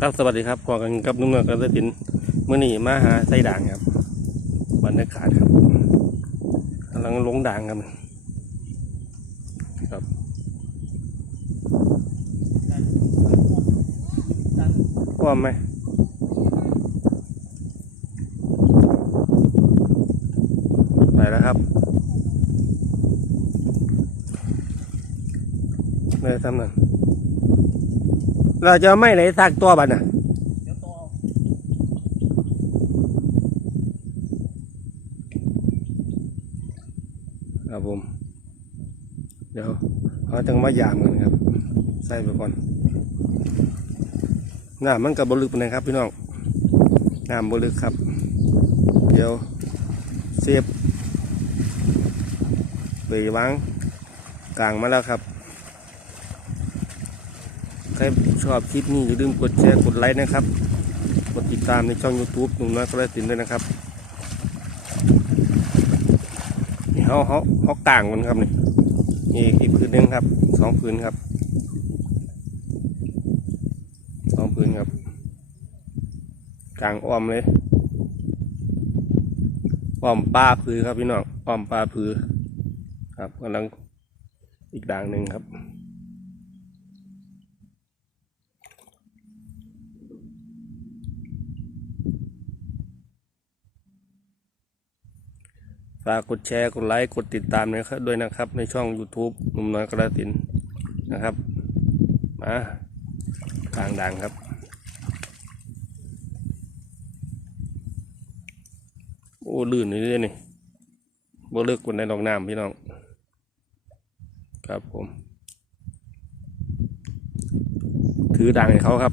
ครับสวัสดีครับพอกันกับนุ่มนวลกันสตินเมื่อนี้มาหาไส้ด่างครับบรรยากาศครับกำลังลงด่างครับครับว่าไหมไปแล้วครับเลยทำนั่น เราจะไม่ไหนซากตัวบัดน่ะครับผม เดี๋ยวเขาจังมายามกันครับ ใส่ไปก่อนน้ำมันกับบลึกปนใดครับพี่น้องน้ำบลึกครับ เดี๋ยวเสียบไปวางกลางมาแล้วครับ ใครชอบคลิปนี้อย่าลืมกดแชร์กดไลค์นะครับ กดติดตามในช่อง YouTube หนุ่มน้อยกระสินด้วยนะครับนี่เขาเขาเขากลางมันครับนี่นี่อีกพื้นหนึ่งครับสองพื้นครับสองพื้นครับ กลางอ้อมเลยอ้อมปลาพือครับพี่น้องอ้อมปลาพือ ครับกำลังอีกด่างหนึ่งครับ ฝากกดแชร์กดไลค์กดติดตามนะครับด้วยนะครับ ในช่อง YouTube หนุ่มน้อยกระสินนะครับมากลางดังครับ โอ้ลื่นนี่เลยนี่บ่เลิกคนในดอกน้ำพี่น้อง ครับผม ถือดังให้เขาครับ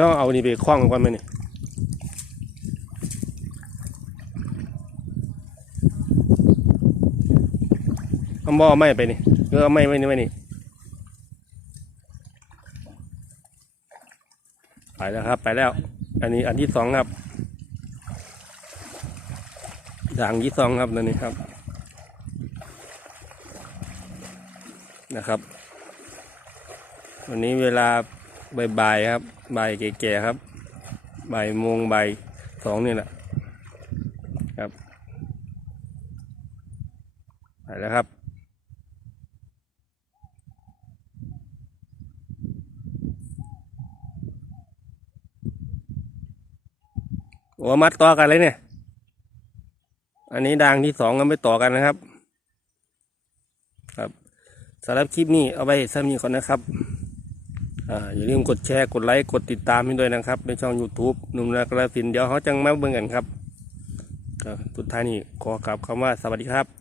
ต้องเอานี่ไปคล้องก่อนไหมนี่เอาหม้อไม่ไปนี่เออเอาไม่ไว้นี่ไว้นี่ไปแล้วครับ ไปแล้ว อันนี้อันที่สองครับอย่างที่สองครับนั่นนี่ครับ นะครับ วันนี้เวลา บ่ายๆครับบ่ายแก่ๆครับบ่ายโมงบ่ายสองนี่แหละครับไปแล้วครับโอ้มัดต่อกันเลยเนี่ย อันนี้ดังที่สองก็ไม่ต่อกันนะครับ ครับสำหรับคลิปนี้เอาไปซ้ำนี้ก่อนนะครับ อย่าลืมกดแชร์กดไลค์กดติดตามให้ด้วยนะครับ ในช่อง YouTube หนุ่มนากระสินเดี๋ยวเขาจังมาเบิ่งกันครับสุดท้ายนี้ขอกลับคำว่าสวัสดีครับ